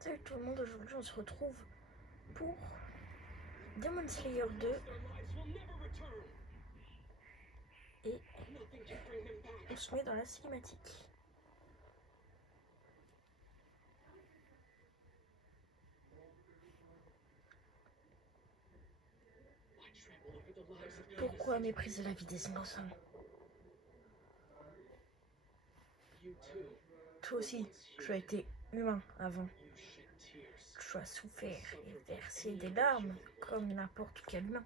Salut tout le monde, aujourd'hui on se retrouve pour Demon Slayer 2 et on se met dans la cinématique. Pourquoi mépriser la vie des innocents? Toi aussi, tu as été humain avant. Tu as souffert et versé des larmes comme n'importe quel humain.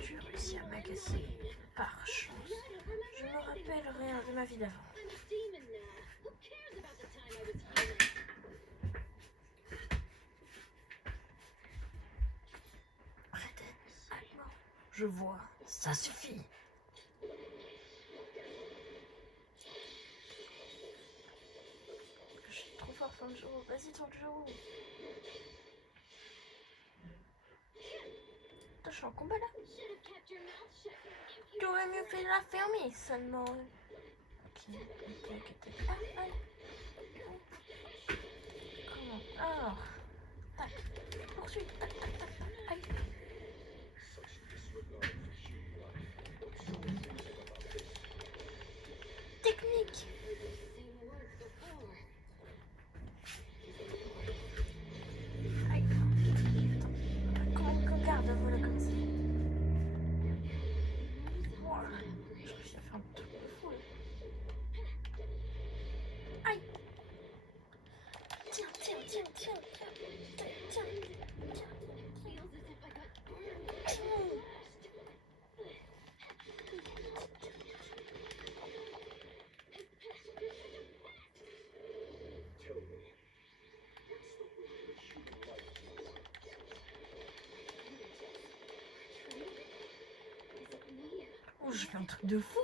Tu as réussi à m'agacer par chance. Je me rappelle rien de ma vie d'avant. Arrêtez, allemand. Je vois, ça suffit. Je suis trop fort, Tanjiro. Vas-y, Tanjiro. Attends, je suis en combat là. Tu aurais mieux fait de la fermer seulement. Ok. Ah. Comment? Alors. Tac. Poursuite. Tac. Aïe. Technique. Aïe. Comment garde voilà comme ça? Wow. Je réussis à faire un truc de fou là. Aïe. Tiens. Oh, je fais un truc de fou.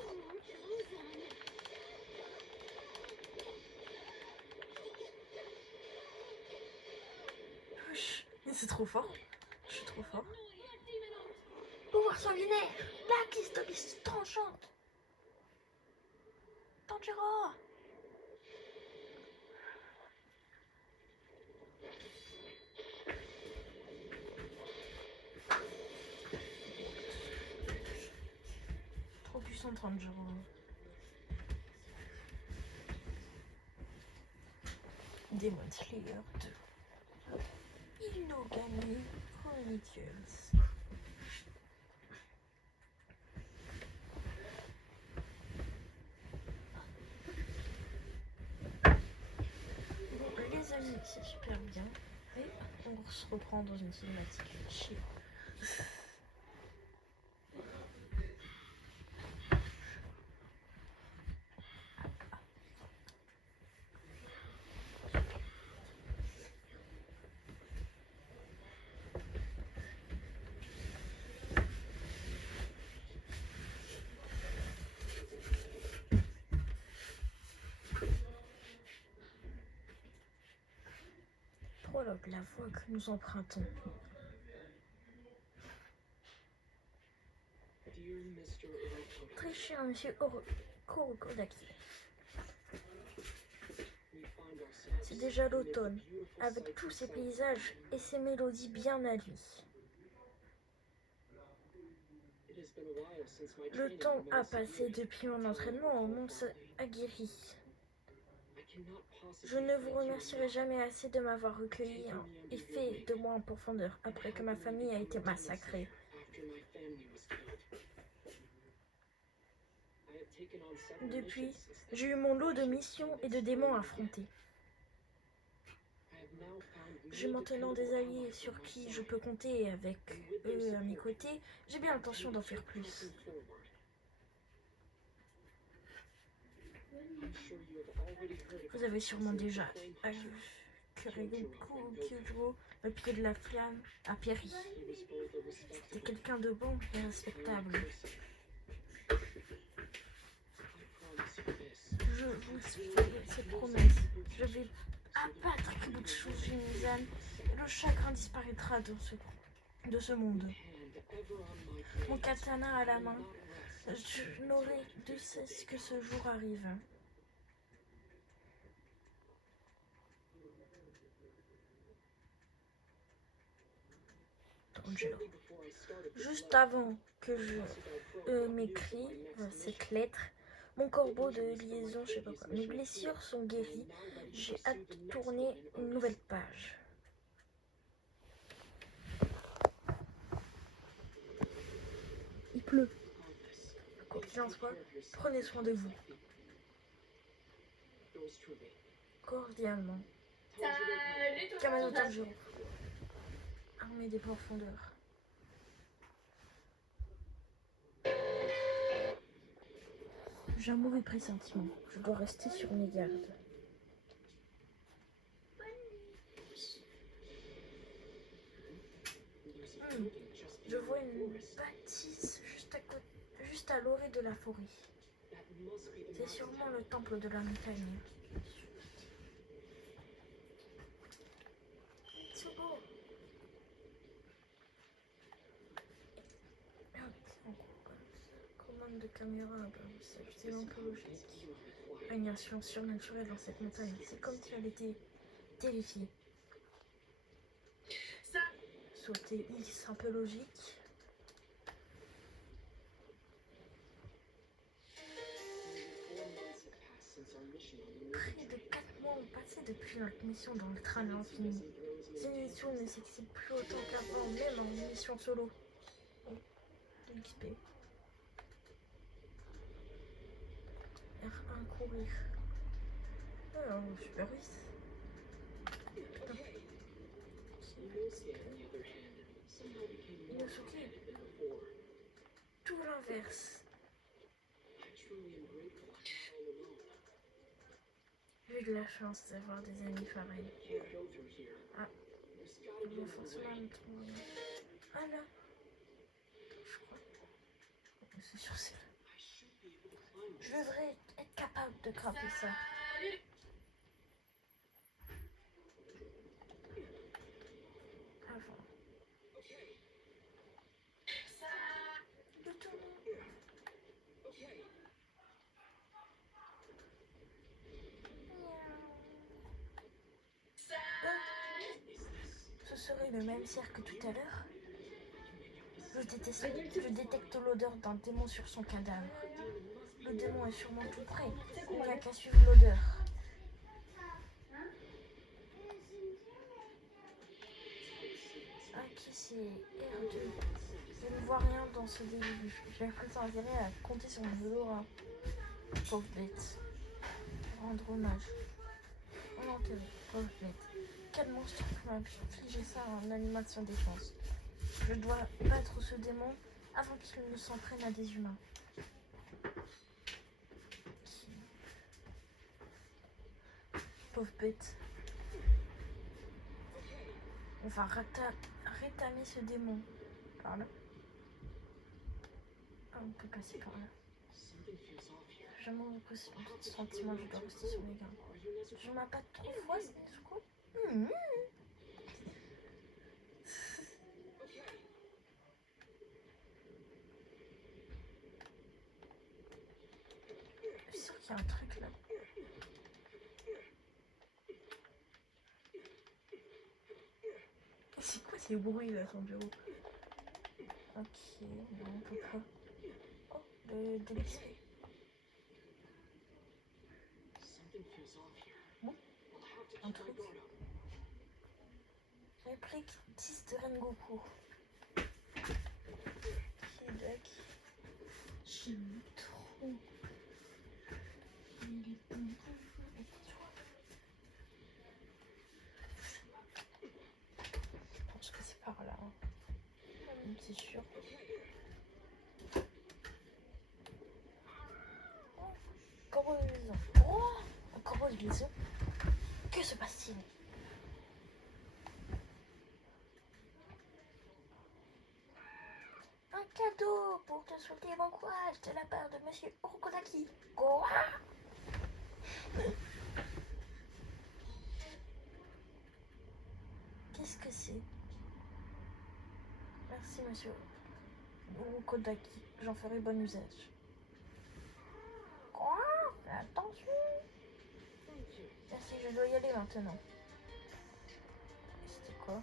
Mais c'est trop fort. Je suis trop fort. Pouvoir sanguinaire. La liste tranchante. Tanjiro. Trop puissant, Tanjiro. Demon Slayer 2. Inogami Chronicles. Bon, les amis, c'est super bien. Et on se reprend dans une cinématique chill. Prologue, la voie que nous empruntons. Très cher monsieur Kurokodaki. C'est déjà l'automne, avec tous ces paysages et ces mélodies bien à lui. Le temps a passé depuis mon entraînement au mont Aguirre. Je ne vous remercierai jamais assez de m'avoir recueilli et fait de moi en profondeur après que ma famille a été massacrée. Depuis, j'ai eu mon lot de missions et de démons à affronter. J'ai maintenant des alliés sur qui je peux compter et avec eux à mes côtés. J'ai bien l'intention d'en faire plus. Vous avez sûrement déjà Kyojuro, le pied de la flamme, a péri. C'était quelqu'un de bon et respectable. Je vous fais cette promesse. Je vais abattre Kibutsu Shinzan et le chagrin disparaîtra de ce monde. Mon katana à la main, je n'aurai de cesse que ce jour arrive. Angelo. Juste avant que je m'écrive cette lettre, mon corbeau de liaison, je sais pas quoi, mes blessures sont guéries. J'ai hâte de tourner une nouvelle page. Il pleut. Quoi qu'il en soit, prenez soin de vous. Cordialement. Kamado Tanjiro. Armée des profondeurs. J'ai un mauvais pressentiment. Je dois rester sur mes gardes. Je vois une bâtisse juste à l'orée de la forêt. C'est sûrement le temple de la montagne. Tsugo. Commande de caméra, c'est un peu logique. Régnation surnaturelle dans cette montagne. C'est comme si elle était terrifiée. Sauter X, un peu logique. Près de 4 mois ont passé depuis notre mission dans le train de l'infini. Ces missions ne s'excitent plus autant qu'avant, même en mission solo. Oh, de l'XP. R1 courir. Oh, super vite. Putain. Inosuke. Tout l'inverse. J'ai eu de la chance d'avoir des amis pareils. Ah, il va forcément me trouver. Ah là. Je crois. C'est sûr, c'est là. Je devrais être capable de grimper ça. Avant. Le tour. Ce serait le même cercle que tout à l'heure. Je détecte l'odeur d'un démon sur son cadavre. Le démon est sûrement tout près. Il n'y a qu'à suivre l'odeur. Ah, qui c'est R2. Je ne vois rien dans ce début. J'ai plutôt intérêt à compter sur mon odorat. Pauvre bête. Rendre hommage. On enterre. Pauvre bête. Quel monstre qui m'a infligé ça en animal sans défense. Je dois battre ce démon avant qu'il ne s'en prenne à des humains. Pauvre bête. On va rétamer ce démon. Par là. Ah, on peut passer par là. J'ai jamais repris ce sentiment, je dois rester sur mes gardes. Je m'appâte 3 fois, c'est du coup. Je suis sûre qu'il y a un truc là. C'est quoi ces bruits là, son bureau? Ok, non, on peut pas. Oh, de l'XP. Bon, un truc. Réplique 10 de Rengoku. Kidak. J'aime trop. Il est bon. Je pense que c'est par là. C'est sûr. Corbeau de liaison. Oh, un corbeau de liaison. Que se passe-t-il? Un cadeau pour te souhaiter bon courage de la part de Monsieur Orokodaki. Quoi? Qu'est-ce que c'est? Merci Monsieur Orokodaki. J'en ferai bon usage. Quoi? Fais attention. Merci, je dois y aller maintenant. C'était quoi?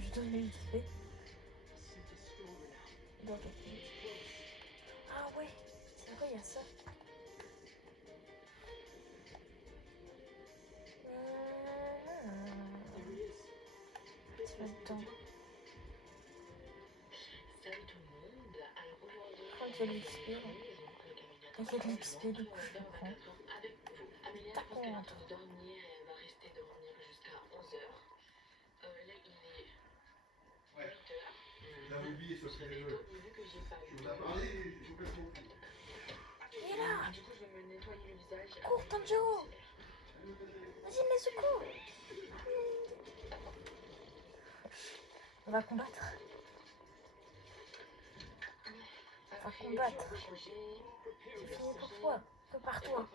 Je donne l'XP. Dans ton... Ah ouais, c'est vrai, il y a ça. Tu vas dedans. Salut tout le monde. Alors aujourd'hui, Quand il y a l'XP, il y a de l'XP, du coup je comprends. avec vous. Amélia, je pense qu'elle est en train de dormir et elle va rester dormir jusqu'à 11h. Là, il est 8h. J'avais oublié ce Je réveille tôt, vu que j'ai pas eu. On a parlé, j'ai complètement oublié. Il est là! Du coup, je vais me nettoyer le visage. Cours, Tanjiro! Vas-y, mets secours! On va combattre. On va combattre. C'est fini pour toi. Prépare-toi.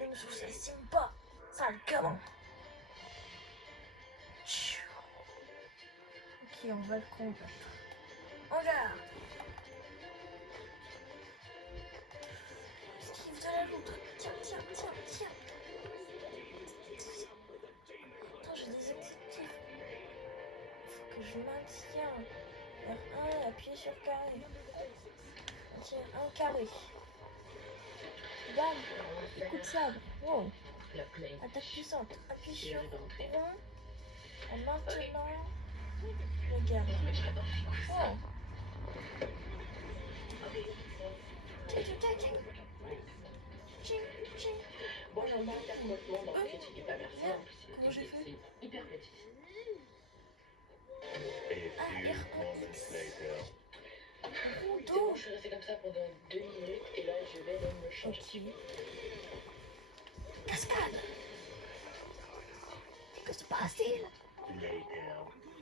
Ne me sous-estime pas. Sale gamin. Ok, on va le combattre. En garde. Esquive de la loutre. Tiens, tiens, tiens, tiens. Attends, j'ai des objectifs. Il faut que je maintiens. R1, appuyez sur carré. Tiens, un carré. Bam. Coup de sabre. Wow. Attaque puissante. Appuie sur rond. En maintenant. Regarde. Oh. Tiens, tiens, tiens, tiens. Tiens, tiens. Bon, je vais pas faire complètement dans le critique et pas merci. Comment j'ai fait? C'est hyper petit. C'est bon, je suis restée comme ça pendant 2 minutes et là je vais donc me changer. Ok. Cascade. Que se passe-t-il?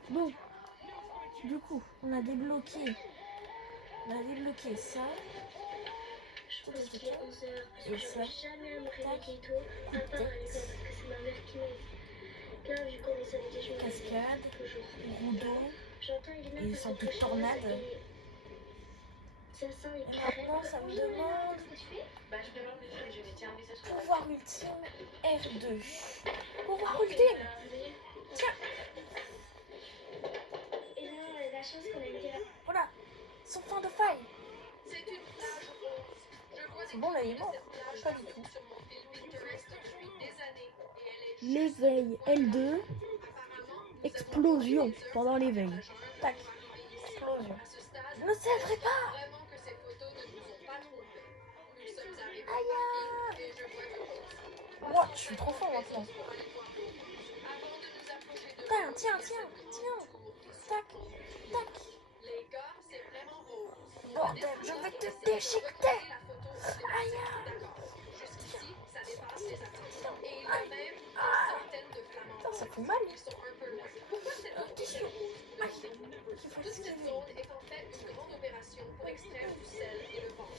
Bon. Du coup, on a débloqué. On a débloqué ça. Je pense qu'il est 11h, parce Et que ça. je jamais à me réveiller tôt, à part à l'école, parce que c'est ma mère qui m'aide. Là, vu qu'on est samedi, je me réveille Cascade. toujours. Rouleau. J'entends Et Elena une passer sorte de tout chez tornade. moi, et ça sent les Et crêpes. maintenant, ça me demande Bah, je vais l'enlever, je vais tiens un message sur la pouvoir ultime R2. Pouvoir ultime. Tiens. Et là, on a la chance qu'on a une terrasse. Voilà. Son fin de faille. C'est une plage rose. Je vois C'est bon, là, il est mort. cette plage Pas du tout. sur mon fil Pinterest depuis des années et elle est L'éveil L2. apparemment Explosion pendant l'éveil. Tac. Explosion. à ce stade. Ne céderai pas. Vraiment que ces photos ne nous ont pas trompés. Nous sommes arrivés au Aïe. parking et je vois de pause. Moi, je suis trop fort maintenant. Pour aller voir Rose. Avant de nous approcher de Tiens, tiens, tiens, tiens. Tac, tac. les gars, c'est vraiment Rose. Bordel, je vais te déchiqueter. Aïe. D'accord. Jusqu'ici, ça dépasse les attentes. Et il y a Aïe. même une centaine de flamants. Ça fait mal. Ils sont un peu loin. Pourquoi cette zone Tissu. Rose? Aïe. Il faut Toute cette esquiver. zone est en fait une grande opération pour extraire du sel et le vent.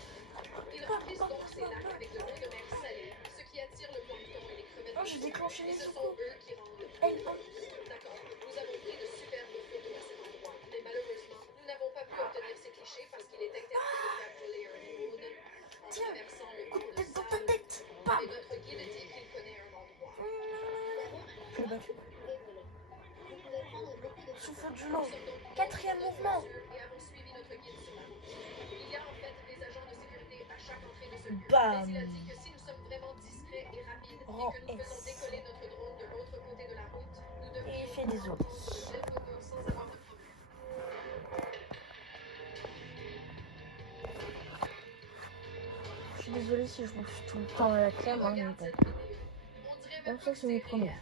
Ils remplissent donc ces lacs avec de l'eau de mer salée, ce qui attire le plancton et les crevettes. Oh, j'ai déclenché Et les ce sont secours. eux qui rendent. L1. D'accord, nous avons pris de superbes photos à cet endroit, mais malheureusement, nous n'avons pas pu obtenir ces clichés parce qu'il est interdit de faire voler un drone en Tiens. traversant le Coup de pont de tête dans ta sable. tête. Bam. Mais notre guide dit qu'il connaît un endroit. Je l'ai battu. Souffle de l'eau. Nous sommes donc Quatrième mouvement. et avons suivi notre guide sur la route. Il y a en fait des agents de sécurité à chaque entrée de ce lieu. Bam. Mais il a dit que si nous sommes vraiment discrets et rapides Rang et que nous faisons S. décoller notre drone de l'autre côté de la route, nous Et il devrions fait des autres. prendre de belles photos sans avoir de problème. Je suis désolée si je vous suis tout le temps à la claire, hein, mais Regarde bon. cette vidéo. On dirait Comme même ça, pas que c'est mes c'est premiers. réel.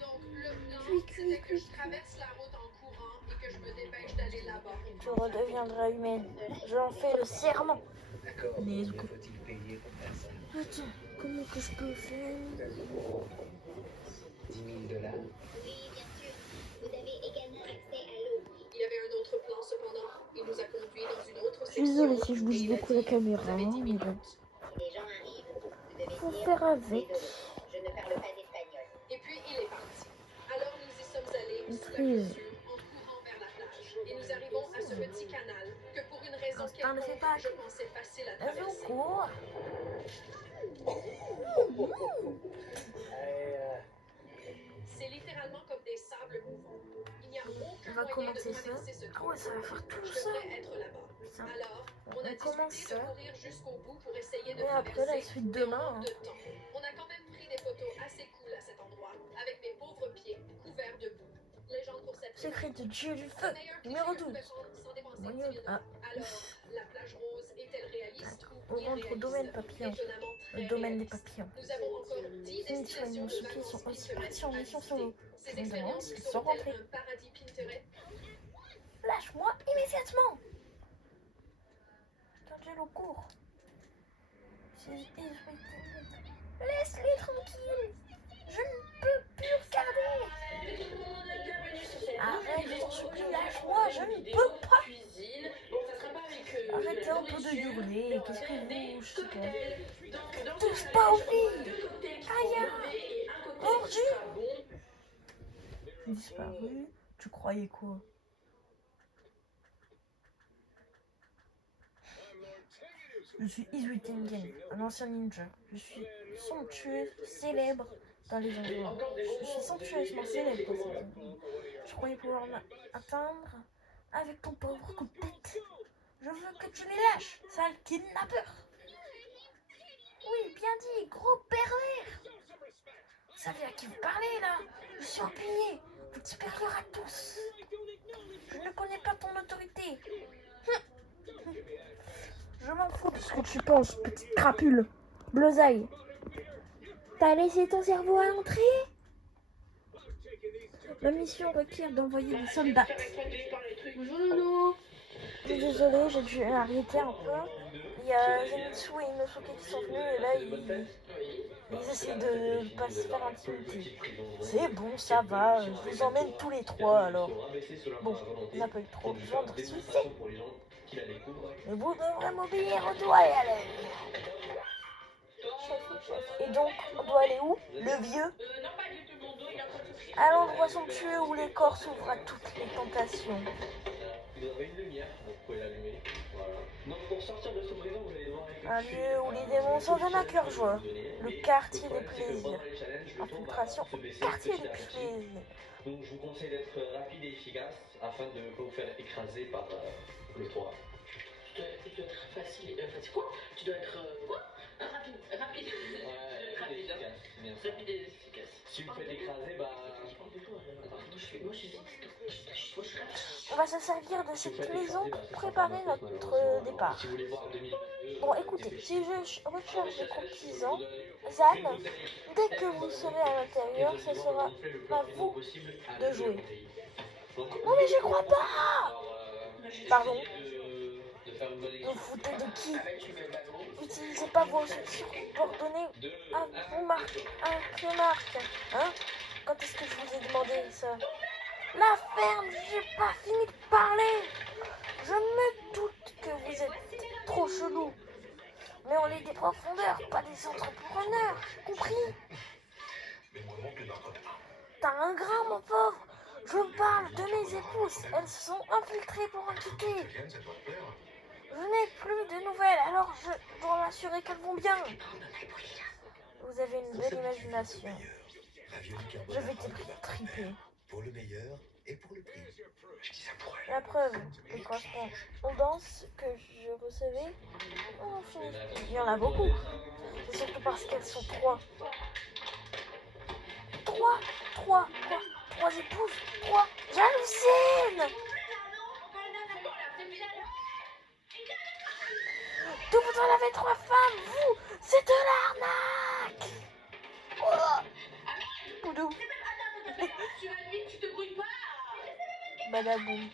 Donc le plan, Cuit, c'était que cuit, je traverse la route en courant et que je me dépêche d'aller là-bas. Tu redeviendras humaine. J'en fais le serment. D'accord, Mais combien faut-il payer pour faire ça? Attends, comment que je peux faire? 10 000 $? Oui, bien sûr. Vous avez également accès à l'eau. Il y avait un autre plan cependant. Il nous a conduits dans une autre Je suis section. désolée si je bouge et il a beaucoup la dit, caméra, vous avez 10 hein, mais bon. minutes. Si des gens arrivent, vous devez Faut dire faire avec. désolé, je ne parle pas espagnol. Et puis il est parti. Alors nous y sommes allés sous la Maîtrise. clôture en courant vers la plage. Et nous arrivons à ce petit canal que pour une raison Instinct ne fait pas. quelconque, je pensais facile à Vas-y, on traverser. court. C'est littéralement comme des sables mouvants. Il n'y a aucun Ouais, ça va faire tout Je ça. devrais être là-bas. Putain. Alors, on a On commence discuté de ça. courir jusqu'au bout pour essayer de Et après, la traverser, suite mais demain. on Hein. manque de temps. On a quand même pris des photos assez cool à cet endroit, avec mes pauvres pieds couverts de boue. Légende pour cette Secret de Dieu du Le feu, meilleur numéro cliché que 12. je pouvais prendre sans dépenser Moyen- 10 000 ah. Alors, la plage rose est-elle réaliste ou On rentre au irréaliste? domaine papillon. Étonnamment très Le domaine des réaliste. papillons. Nous avons encore 10 Phoenix et destinations de Mosuke vacances sont aussi Pinterest partis en à mission visiter. solo. Ces Je me demande expériences s'ils sont seront-elles rentrés. un paradis Pinterest? Lâche-moi immédiatement. D'Angelo court. Laisse-les tranquilles. Je ne peux plus regarder. Arrête, je t'en supplie, lâche-moi, je ne peux pas. Arrêtez un peu de hurler. Qu'est-ce que vous... Je sais pas. Tous pas aux filles. Aïe. Mordu. Disparu. Tu croyais quoi? Je suis Izui Tengen, un ancien ninja. Je suis somptueuse, célèbre dans les endroits. Je suis somptueusement célèbre dans ces endroits. Je croyais pouvoir m'atteindre avec ton pauvre coup de tête. Je veux que tu les lâches, sale kidnappeur. Oui, bien dit, gros pervers. Vous savez à qui vous parlez là? Je suis appuyé, votre supérieur à tous. Je ne connais pas ton autorité. Je m'en fous de ce que tu penses, petite crapule. Bleusaille. T'as laissé ton cerveau à l'entrée? La mission requiert d'envoyer des soldats. Bonjour Nono. Je suis désolée, j'ai dû arrêter un peu. Il y a Zenitsu et Inosuke qui sont venus et là ils essaient de pas se faire intimider. C'est bon, ça va, je vous emmène tous les trois alors. Bon, on n'a pas eu trop besoin de ressusciter. Mais vous devrez m'obéir au doigt et à l'œil. Et donc, on doit aller où? Le vieux? À l'endroit somptueux où les corps s'ouvrent à toutes les tentations. Vous avez une lumière, vous pouvez l'allumer. Voilà. Donc pour sortir de ce prison, vous allez devoir aller Un lieu où les démons s'en donnent à cœur joie. Le quartier des plaisirs. Infiltration au quartier des plaisirs. Donc je vous conseille d'être rapide et efficace afin de ne pas vous faire écraser par le toit. Tu dois être facile. Quoi? Tu dois être quoi? Rapide. Ouais, rapide et efficace. Bien ça. Rapide et efficace. Si vous faites écraser, bah. Moi je suis On va se servir de cette maison pour préparer notre départ. Si vous voulez voir 2022. Bon, écoutez, si je recherche des courtisans, Zan, dès que vous serez à l'intérieur, ce sera à vous de jouer. Non mais je crois pas. Pardon. Vous vous foutez de qui? Utilisez pas vos subordonnés à vous marque. Hein? Quand est-ce que je vous ai demandé ça? La ferme, j'ai pas fini de parler. Je me doute que vous êtes trop chelou. Mais on est des profondeurs, pas des entrepreneurs. Compris? T'as un grain, mon pauvre. Je parle de mes épouses. Elles se sont infiltrées pour en quitter. Je n'ai plus de nouvelles, alors je dois m'assurer qu'elles vont bien. Vous avez une belle imagination. Je vais te triper. Pour le meilleur et pour le prix. Je dis ça pour elle. La preuve, les correspondances que je recevais, on finit. Il y en a beaucoup. C'est surtout parce qu'elles sont trois. Trois épouses, trois. J'hallucine! Tout vous en avez trois femmes, vous! C'est de l'arnaque! Oh. Oudou. Badaboum.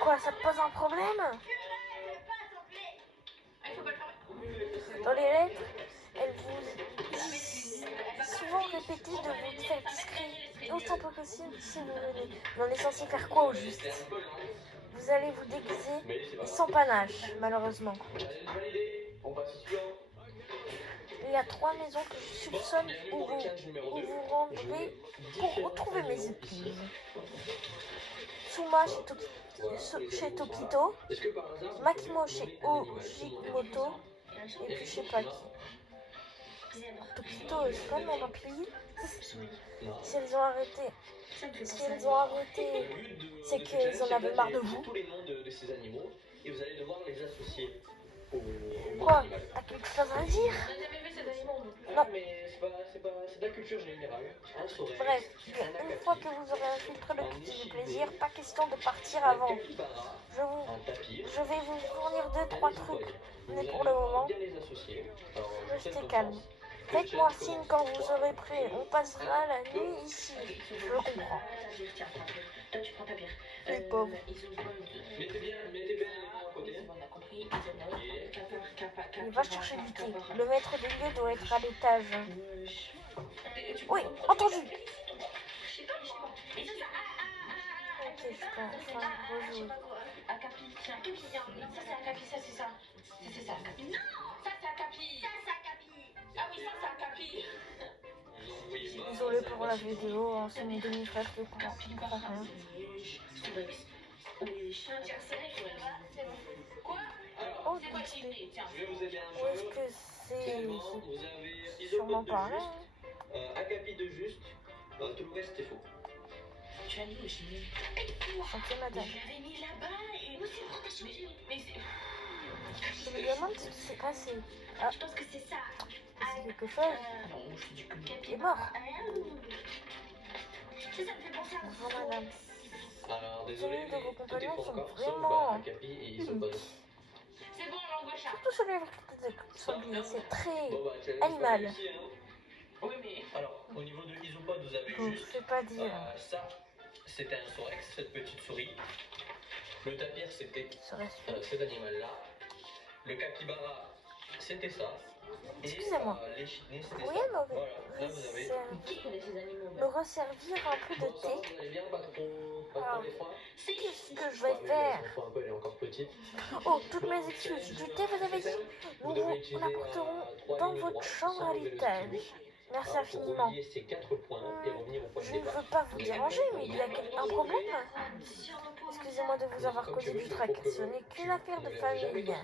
Quoi, ça te pose un problème? Dans les lettres, elles vous disent souvent répété de vous faire discret, autant que possible si vous venez. Mais on est censé faire quoi au juste? Vous allez vous déguiser et sans panache, malheureusement. Il y a 3 maisons que je soupçonne où vous rendrez pour retrouver mes épouses. Tsuma chez Tokito, Makimo chez Ojimoto, et puis je sais pas qui. plutôt, je sais pas, mon appli. Non. Si elles ont arrêté, Ça me fait si penser à elles ont arrêté, c'est qu'ils en avaient marre de vous. tous les noms de ces animaux et vous allez devoir les associer au monde Quoi? animal. T'as quelque chose à dire? On n'a jamais vu ces animaux non plus. Non. Mais c'est de la culture générale. Un sorex, Bref, un une akapi, fois que vous aurez infiltré le un petit du échidné, plaisir, pas question de partir un avant. capybara, Je tapir, vais vous fournir un 2-3 isopode. trucs. Vous Mais allez pour le devoir moment, bien les associer. Alors, restez faites calme. confiance. Faites-moi Le chat signe commence. quand vous 3, serez prêt. On passera la nuit ici. Je comprends. Tiens, toi tu prends ta bière. Les pauvres. Isopode. Mettez bien l'élément à côté. On a compris. Isopode. Il va chercher du thé. Le maître des lieux doit être à l'étage. Tu Oui, entendu. Je sais pas. Et ça, Ok, je peux enfin rejouer. Akapi, tiens. Akapi, ça c'est Akapi, ça c'est ça. C'est ça, Akapi. Non, ça c'est Akapi. Ça c'est Akapi. Ah oui, ça c'est Akapi. Désolé pour la vidéo, hein, c'est mon demi-frère qui comprend rien. Quoi? Oh, C'est quoi petite l'idée? Tiens. Je vais vous aider un Où est-ce peu. que c'est? Actuellement, vous avez Sûrement isopode de par là. juste, akapi de juste, tout le reste est faux. Tu as mis le chimie. Ok, madame. Je l'avais mis là-bas et. Mais c'est. Je me demande ce qui s'est passé. Ah, Je pense que c'est ça. c'est quelque chose. Non, je suis du Il est mort. Ça me fait penser à Bonjour, madame. Alors, désolé, Celui de vos mais tout est compagnons faux sont encore, vraiment- sauf akapi et isopode. C'est bon, l'angoisse. Surtout celui avec le sanglier, c'est très Bon, bah, challenge animal. pas réussi, hein. Oui, mais. Alors, au niveau de l'isopode, vous avez Je ne juste sais pas dire. ça, c'était un sorex, cette petite souris. Le tapir, c'était Ça reste- cet animal-là. Le capybara, c'était ça. Et Excusez-moi. l'échidné, c'était Oui, ça. mais Voilà, là vous avez. Qui connaît ces animaux? me resservir un peu de Bon, ça va, thé. vous allez bien, pas Ah. trop d'effroi. Qu'est-ce que je Ouais, vais mais faire? son un peu, elle est encore petite. Oh, toutes mes excuses. Du thé, vous avez dit? Nous devez vous utiliser l'apporterons trois dans lignes votre droites chambre sans à lever le l'étage. stylo. Merci Alors, pour infiniment. relier ces 4 points et revenir au point de Je ne départ. veux pas vous déranger, mais il y a un problème. Excusez-moi de vous avoir causé du trac. Ce n'est qu'une affaire de famille.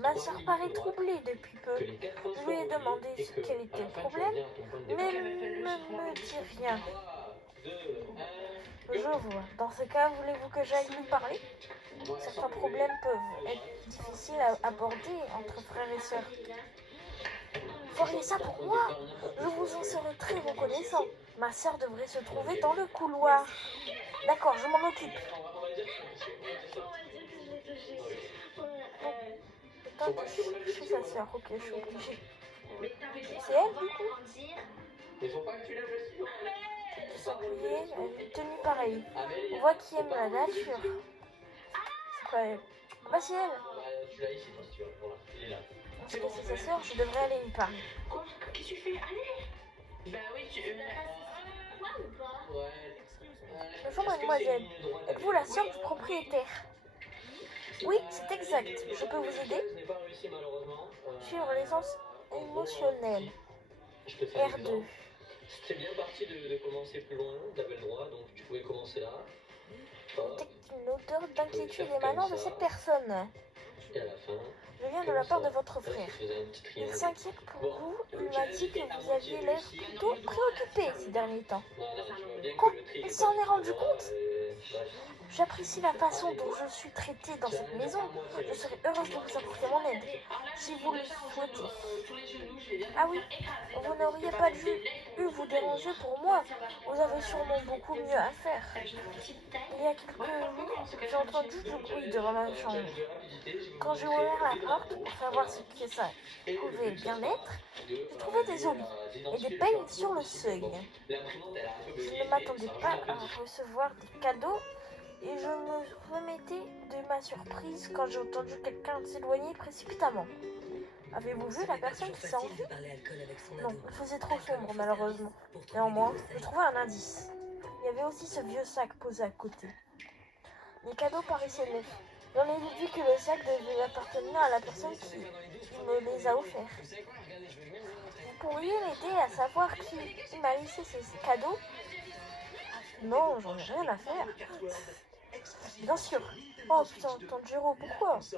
Ma sœur paraît troublée depuis peu. Je lui ai demandé ce quel était le problème, mais ne me dit rien. Je vois. Dans ce cas, voulez-vous que j'aille lui parler? Certains problèmes peuvent être difficiles à aborder entre frères et sœurs. Vous feriez ça pour moi? Je vous en serais très reconnaissant. Ma sœur devrait se trouver dans le couloir. D'accord, je m'en occupe. Attends, je suis sa sœur. Ok, je suis obligée. C'est elle, du coup? Ils sont pas actuels le stylo. S'appuyer, elle a une tenue pareille. On voit qui aime la nature. C'est pas elle. Bah, c'est elle. Tu l'as ici, toi, si tu veux. Voilà, il est là. Parce que c'est sa sœur, je devrais aller lui parler. Quoi? Qu'est-ce que tu fais? Allez! Bah oui, tu. Ouais. Bonjour, mademoiselle. Êtes-vous la sœur du propriétaire? Oui, c'est exact. Je peux vous aider? Je n'ai pas réussi malheureusement. Sur l'essence émotionnelle. Je te fais un R2. exemple. C'était bien parti de commencer plus loin, t'avais le droit, donc tu pouvais commencer là. Hop, Détecte une odeur d'inquiétude émanant de cette personne. et à la fin. Je viens de la part de votre frère. Je faisais un petit Il triangle. s'inquiète pour vous. Il m'a dit que vous aviez l'air plutôt préoccupé ces derniers temps. Voilà, tu vois bien Quoi? que le tri Il est s'en pas est rendu droit, compte? bref. J'apprécie la façon dont je suis traitée dans cette maison. Je serai heureuse de vous apporter mon aide, si vous le souhaitez. Ah oui, vous n'auriez pas dû vous déranger pour moi. Vous avez sûrement beaucoup mieux à faire. Il y a quelques jours, j'ai entendu du bruit devant ma chambre. Quand j'ai ouvert la porte pour savoir ce que ça pouvait bien être, j'ai trouvé des olives et des peignes sur le seuil. Je ne m'attendais pas à recevoir des cadeaux et je me remettais de ma surprise quand j'ai entendu quelqu'un s'éloigner précipitamment. Avez-vous vu la personne qui s'est enfuie? Non, il faisait trop sombre malheureusement. Néanmoins, j'ai trouvé un indice. Il y avait aussi ce vieux sac posé à côté. Les cadeaux paraissaient neufs. J'en ai déduit que le sac devait appartenir à la personne qui me les a offerts. Vous pourriez m'aider à savoir qui m'a laissé ces cadeaux? Non, j'en ai rien à faire. Bien sûr. Oh putain, Tanjiro, pourquoi? Je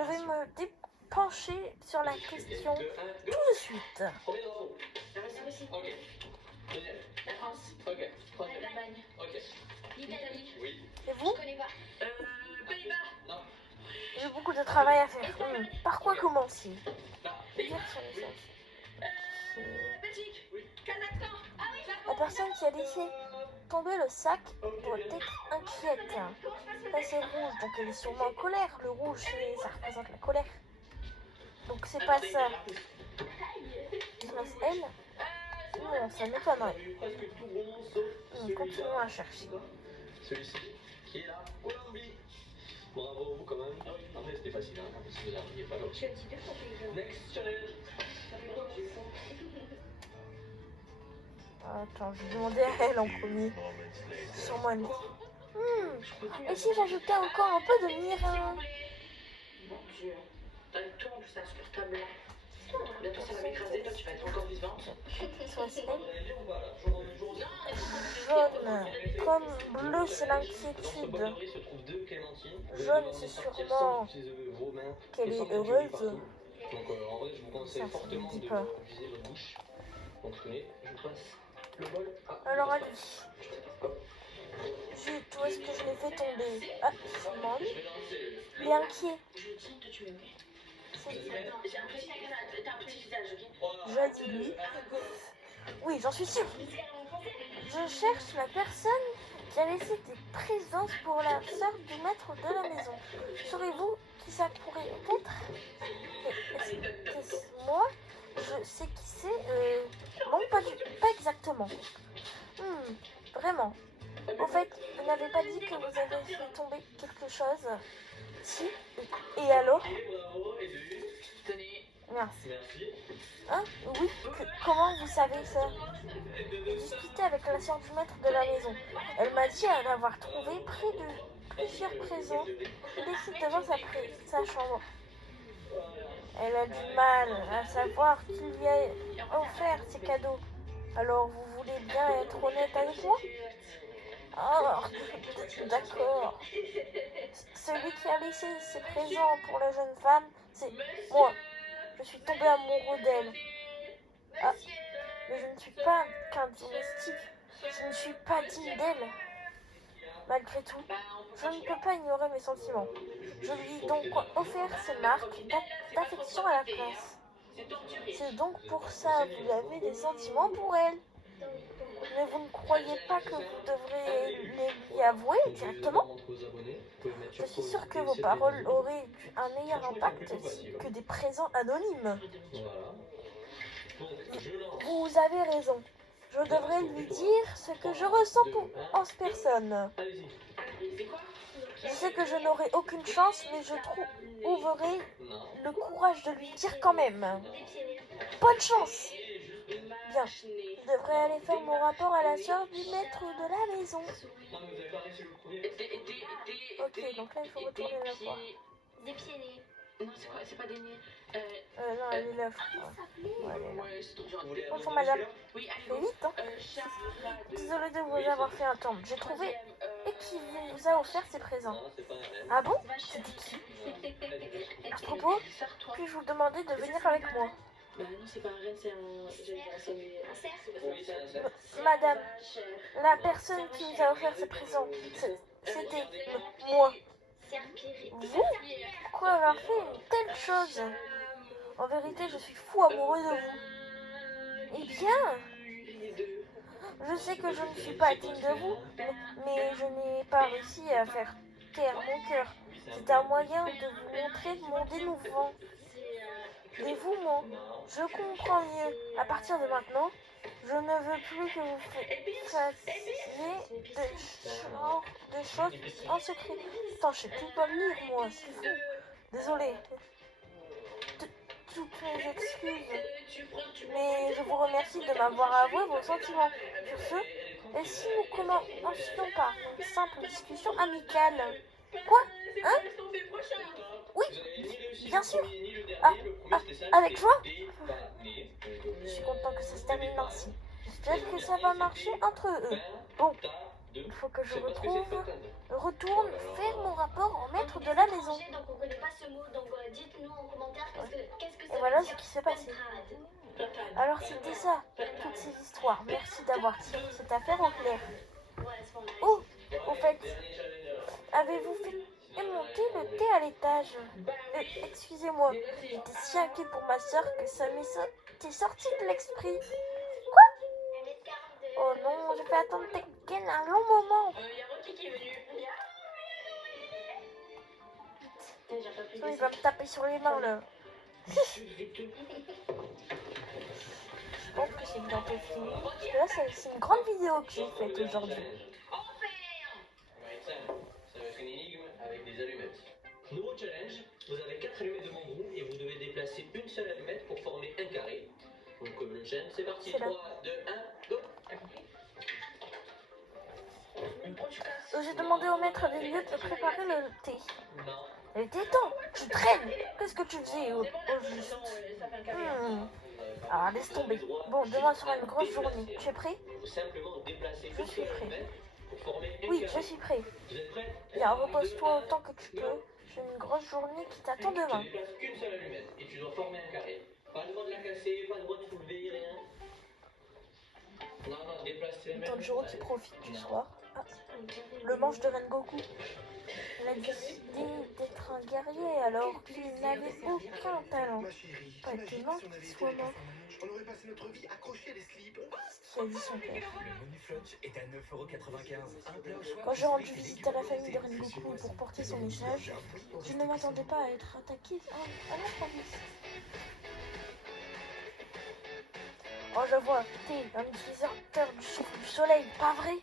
vais me pencher sur la question tout de suite. Russie. Ok. Deuxième. La France. Ok. Troisième. L'Allemagne. Ok. L'Italie. Oui. Et vous? Je connais pas. Pays-Bas. Non. J'ai beaucoup de travail à faire. Par quoi commencer? Non. Dire son essence. Belgique. Oui. Kazakhstan. Ah oui, La personne qui a laissé tomber le sac doit être inquiète. Là c'est rouge, donc elle est sûrement en colère. Le rouge, ça représente la colère. Donc c'est pas ça. Place elle? Non, ça m'étonnerait. Presque tout bon, sauf celui-là. Continuons à chercher. Celui-ci, qui est la Colombie. Bravo, vous quand même. Après, c'était facile, hein. Parce que vous n'arriviez pas là. Je suis un petit peu pour les Next challenge. Attends, je vais demander à elle en premier. Sûrement elle. Et si j'ajoutais encore un peu de mirin? Mon Dieu. T'as une tour en plus insupportable là. Bientôt ça va m'écraser, toi tu vas être encore vivante. Soit elle. Vous allez bien ou pas, là? Jaune. Jaune. Comme bleu, c'est Dans ce l'inquiétude. bol de riz se trouvent deux clémentines. Vous Jaune, devez c'est sortir sûrement sans utiliser vos mains qu'elle et est sans mettre du riz heureuse. partout. Donc en vrai, je vous conseille Ça, ça me fortement dit de pas. viser votre bouche. Donc tenez, je vous passe le bol. Ah, Alors je Ali, passe pas. Hop. zut, où est-ce que je l'ai fait tomber? Ah, je me demande. Je vais lancer. Il est inquiet. Je tiens de te tuer, ok? C'est J'ai un petit visage, t'as un petit visage, ok? Voilà. joli lui. Oui, j'en suis sûre. Je cherche la personne qui a laissé des présences pour la sœur du maître de la maison. Saurez-vous qui ça pourrait être? Est-ce moi? Je sais qui c'est. Non, pas exactement. Vraiment. Au fait, vous n'avez pas dit que vous avez fait tomber quelque chose? Si. Et alors? Et bravo, et deux. Tenez. Merci. Merci. Hein? Oui. Comment vous savez ça? J'ai discuté avec la sœur du maître de la maison. Elle m'a dit d'avoir trouvé près de plusieurs présents laissés devant sa chambre. Elle a du mal à savoir qui lui a offert ces cadeaux. Alors vous voulez bien être honnête avec moi? Ah, d'accord. Celui qui a laissé ses présents pour la jeune femme, c'est moi. Je suis tombée amoureux d'elle. Ah, mais je ne suis pas qu'un domestique. Je ne suis pas digne d'elle. Malgré tout, je ne peux pas ignorer mes sentiments. Je lui ai donc offert ces marques d'affection à la place. C'est donc pour ça que vous avez des sentiments pour elle. Mais vous ne croyez pas que vous devrez les lui avouer directement? Je suis sûre que vos paroles auraient un meilleur impact que des présents anonymes. Vous avez raison. Je devrais lui dire ce que je ressens en personne. Je sais que je n'aurai aucune chance, mais je trouverai le courage de lui dire quand même. Bonne chance! Bien, je devrais aller faire mon rapport à la sœur du maître de la maison. Ok, donc là il faut retourner la fois. Des pieds nés. Non, c'est quoi? C'est pas des nez. Non, elle est là, je crois. Ouais, elle est là. Ouais, c'est trop dur. Bonjour madame. Oui, allez, Fais vite, hein. Désolée de vous avoir fait attendre. J'ai trouvé et qui vous a offert ces présents. Ah bon? C'était qui? À ce propos, puis-je vous demander de venir avec moi? Bah non, c'est pas un renne, c'est un... Un cerf. Madame, la personne qui vous a offert ces présents, c'était moi. Vous? Pourquoi avoir fait une telle chose? En vérité, je suis fou amoureux de vous. Eh bien, je sais que je ne suis pas digne de vous, mais je n'ai pas réussi à faire taire mon cœur. C'est un moyen de vous montrer mon dévouement. Je comprends mieux. À partir de maintenant, je ne veux plus que vous fassiez de choses en secret. Attends, je sais plus pas lire, moi, c'est fou. Désolée. Toutes mes excuses. Mais je vous remercie de m'avoir avoué vos sentiments. Sur ce, et si nous commencions par une simple discussion amicale? Quoi? Hein? Oui, bien sûr. Avec joie. Je suis content que ça se termine ainsi. J'espère que ça va marcher entre eux. Bon, il faut que je retourne faire mon rapport au maître de la maison. Donc on connaît pas ce mot, donc dites-nous en commentaire qu'est-ce que ça Et voilà veut ce dire. qui s'est passé. Alors c'était ça, toutes ces histoires. Merci d'avoir tiré cette affaire au clair. Oh, au fait, avez-vous fait monter le thé à l'étage? Excusez-moi, j'étais si inquiet pour ma soeur que ça m'est sorti de l'esprit. Quoi? Oh non, j'ai fait attendre Tekken un long moment. Oh, il va me taper sur les mains là. Je pense que c'est bientôt fini. Parce que là, c'est une grande vidéo que j'ai faite aujourd'hui. Ça va être simple. Ça va être une énigme avec des allumettes. Nouveau challenge, vous avez 4 allumettes devant vous et vous devez déplacer une seule allumette pour former un carré. Donc comme une chaîne, c'est parti. C'est là. 3, 2, 1, go. J'ai demandé au maître des lieux de préparer le thé. Non. Il était temps, tu traînes. Qu'est-ce que tu faisais au juste? Alors laisse tomber. Bon, demain sera une grosse journée. Tu es prêt? Vous simplement déplacer Je une suis seule prêt. allumette pour former un Oui, carré. je suis prêt. Vous êtes prêts? Bien, repose-toi autant que tu peux. J'ai une grosse journée qui t'attend demain. Tu déplaces qu'une seule allumette et tu dois former un carré. Pas le droit de la casser, pas le droit de soulever, rien. Non, déplacer la Tanjiro qui profite du soir. Ah, le manche de Rengoku. Il a décidé d'être un guerrier alors qu'il n'avait aucun talent. Ma chérie, Pas t'imagines étonnant si on qu'il avait soit été mort. on aurait passé notre vie accrochés à des slips. Ce qu'a dit son père. Le menu flunch est à 9,95 €. Un plat au choix. Quand j'ai rendu visite à la famille de Rengoku pour porter son message, je ne m'attendais pas à être attaqué à l'improviste. Oh, je vois, t'es un utilisateur du souffle du soleil, pas vrai?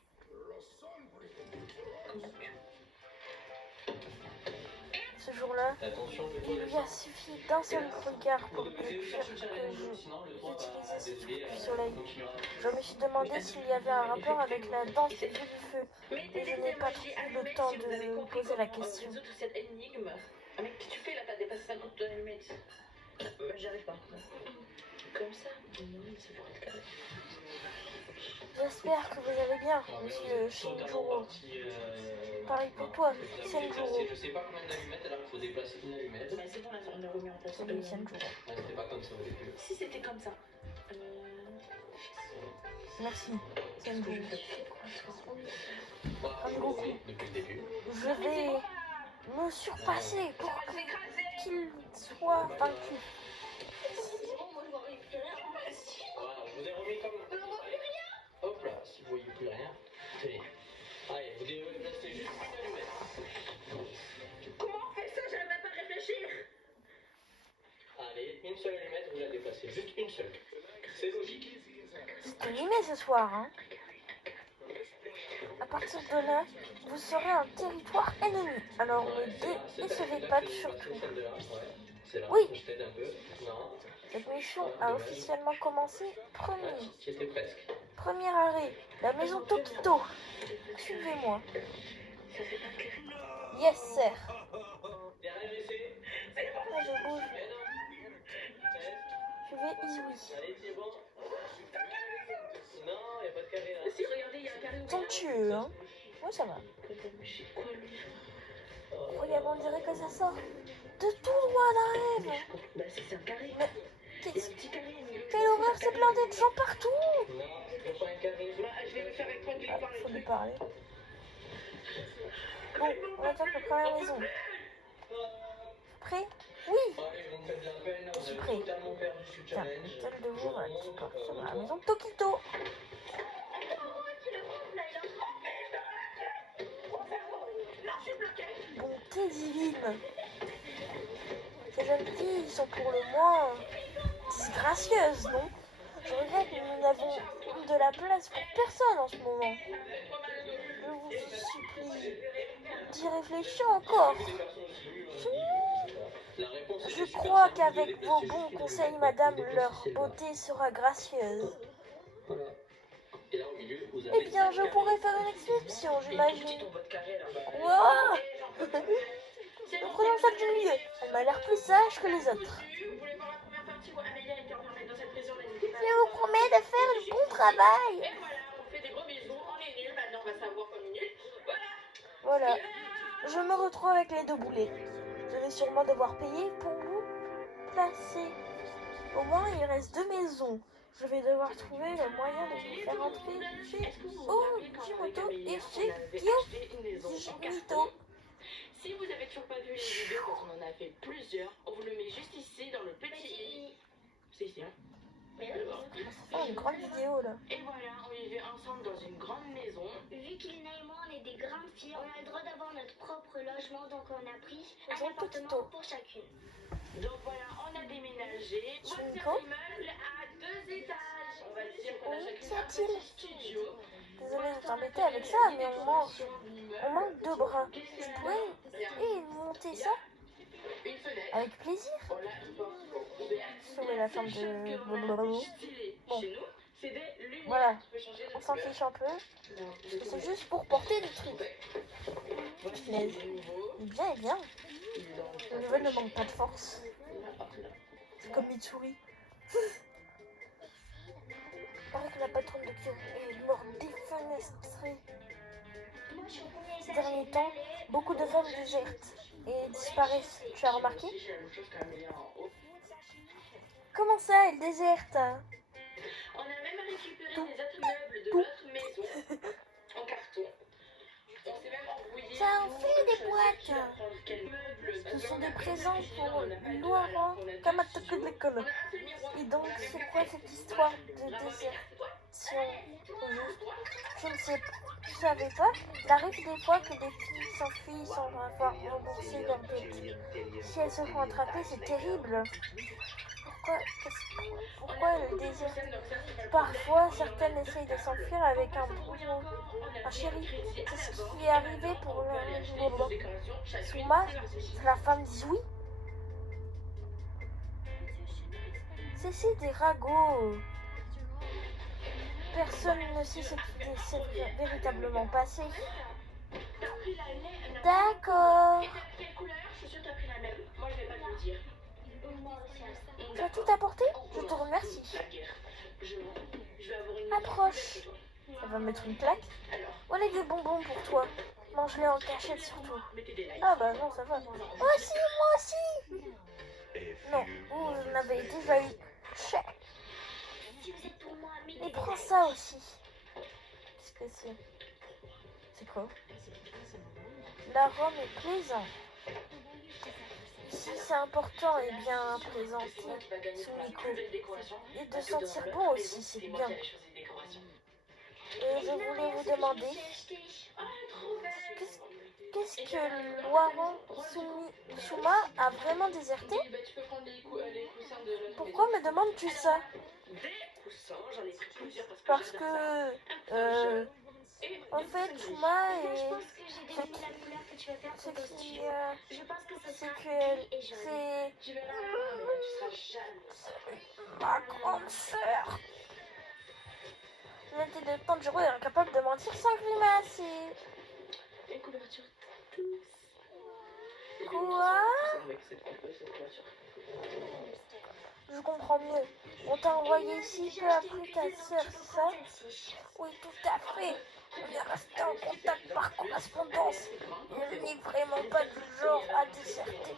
Ce jour-là, Attention, le il lui a suffi d'un seul regard pour déduire que j'utilisais ce souffle du soleil. Je me suis demandé s'il y avait un rapport avec la danse du dieu du feu, et je n'ai pas trouvé le temps de me poser la question. Cette énigme. Ah, mais qu'est-ce que tu fais là? T'as dépassé 50 allumettes. J'arrive pas. Comme ça? Non, ça pourrait être carré. J'espère que vous allez bien, monsieur Shinjuro. Pareil pour toi, Senjuro. Je sais pas combien d'allumettes, alors il faut déplacer une allumette. Bah, c'est bon, là, on a remis en place. Oui, Senjuro. Ouais, c'était pas comme ça au début. Si c'était comme ça. Merci, Qu'est-ce que je Senjuro. fais? Rengoku. Depuis le début. Je vais me surpasser pour qu'il soit vaincu. Voilà, je vous ai remis comme. Hop là, si vous voyez plus rien. Tenez. Allez, vous devez déplacer juste une allumette. Comment on fait ça? J'arrive même pas à réfléchir. Allez, une seule allumette, vous la déplacez. Juste une seule. C'est logique. C'est animé ce soir, hein. À partir de là, vous serez un territoire ennemi. Alors ne décevez pas surtout. C'est là. Oui. Je t'aide un peu. Non. Cette mission a officiellement commencé. C'était presque. Premier arrêt, la maison Tokito. Suivez-moi. Yes, sir. Dernier essai. Ah, je bouge. Mais non. Je vais Izui. Allez, c'est bon. Non, il n'y a pas de carré là. Si, regardez, il y a un carré. Somptueux, hein. Ouais, ça va. Regarde, on dirait que ça sort de tout droit d'un rêve. Bah, c'est un carré. Mais Il y a un petit carré. quelle horreur, c'est blindé de gens partout. Non, c'est pas un carré. Bah, je vais me faire répondre Ah, par les faut lui trucs. parler. Bon, on attaque la première maison. Prêt? Oui. Allez, vous me faites de la peine. Je Vous suis avez prêt. totalement perdu ce Tiens, challenge. celle de vous, voilà, qui Je part monte, sur la maison Tokito. Bonté divine. Ces jeunes filles sont pour le moins disgracieuses, non? Je regrette que nous n'avons de la place pour personne en ce moment. Je vous supplie d'y réfléchir encore. Je crois qu'avec vos bons conseils, madame, leur beauté sera gracieuse. Voilà. Et là, au milieu, vous avez. Eh bien, je pourrais faire une exception, Petit j'imagine. ton votre carré là. Wow. Nous prenons celle du milieu. Elle m'a l'air plus sage que les autres. Vous voulez voir la première partie où Amélia était enfermée dans cette prison? N'hésitez pas. Je vous promets de faire du bon travail. Et voilà, on fait des gros bisous. On est nuls. Maintenant, on va savoir qu'on est nuls. Voilà. Voilà. Je me retrouve avec les deux boulets. Je vais sûrement devoir payer pour vous placer. Au moins, il reste 2 maisons. Je vais devoir trouver le moyen de vous faire entrer chez Ojimoto et chez Kyojimito. Si vous avez toujours pas vu les vidéos, parce qu'on en a fait plusieurs, on vous le met juste ici dans le petit. C'est ici, hein. Alors, On va faire une grande vidéo là. et voilà, on vivait ensemble dans une grande maison. Vu qu'Ilina et moi on est des grandes filles, on a le droit d'avoir notre propre logement, donc on a pris un Ils ont appartement petit pour chacune. Donc voilà, on a déménagé. Votre Shinko. immeuble à 2 étages. On va dire qu'on a chacune Qu'y un a-t-il? petit studio. Désolée de t'embêter avec ça, mais on manque 2 bras. Tu pourrais monter ça Une fenêtre. avec plaisir. On a une porte ouverte. Sauver la forme de blablabla. Stylé. Bon. Chez nous, c'est des lumières. Voilà. Tu peux changer de On s'en couleur. fiche un peu. Parce que c'est juste pour porter des trucs. Voici Mais- les nouveaux. Bien et bien. Ils ont- Le nouvel ne manque pas de force. C'est comme Mitsuri. Il paraît que la patronne de Kyo est morte défenestrée. Moi je suis au premier Ces étage. derniers temps, beaucoup de femmes désertent et disparaissent. Tu as remarqué? Si j'ai la même chose qu'Amélia en haut. Comment ça, elle déserte? On a même récupéré Tout. des autres meubles de l'autre maison en carton. On s'est même embrouillé. Ça en pour fait des choisir boîtes. qui va prendre quel meuble. Ce Donc, sont on des a présents réfléchi, pour on a pas deux, Laurent alors qu'on a deux Kamataka studios. de l'école. On a un seul miroir. Et donc, On a même c'est café. quoi cette histoire de Bravo, Amélia. désertion au juste? Je ne sais pas. Tu savais pas? Il arrive des fois que des filles s'enfuient sans avoir remboursé leur dette. Si elles se font attraper, c'est terrible. Pourquoi elles désirent? Parfois, certaines essayent de s'enfuir avec un bourreau, un chéri. C'est ce qui est arrivé pour le Suma, c'est la femme d'Izui. C'est des ragots. Personne ne sait ce qui s'est véritablement passé. T'as pris la laine. D'accord. Et t'as quelle couleur? Je suis sûre que t'as pris la même. Moi, je vais pas te le dire. Tu as tout apporté? Je te remercie. La guerre. Je vais avoir une Approche. toi. Elle va mettre une claque. Alors, Voilà des bonbons pour toi. Mange-les en cachette surtout. mettez des likes. Ah bah non, ça va. Moi aussi. Non, vous en avez déjà eu. Chais. Si vous êtes pour moi, mettez Et des prends likes. ça aussi. Qu'est-ce que c'est? C'est quoi? L'arôme est plaisant. Si c'est important et bien présenté, Qui va gagner pour la Sumiko. plus belle décoration. Et de Parce que dans sentir l'autre bon maison, aussi, c'est c'est moi bien. qui avais choisi les décorations. Et je voulais vous demander, Ah, trop belle. qu'est-ce que Loiron Suma a vraiment déserté? Oui, bah, tu peux prendre les coussins de l'autre Pourquoi maison. me demandes-tu ça? Des coussins, j'en ai pris plusieurs Parce j'adore ça. que, Et en des fait, coussins Suma Moi, je est... pense que j'ai deviné la couleur que tu vas faire Ce pour ton qui... studio. Je pense que ce c'est sera que... gris et jaune. C'est tu verras, mais tu seras jalouse. ma grande sœur. Il était de temps de jouer incapable de mentir sans grimacer. Une couverture douce. Quoi? Avec cette couverture. Je comprends mieux. On t'a envoyé ici peu après ta sœur, c'est ça? Oui, tout à fait. On est resté en contact par correspondance. Elle n'est vraiment pas du genre à déserter.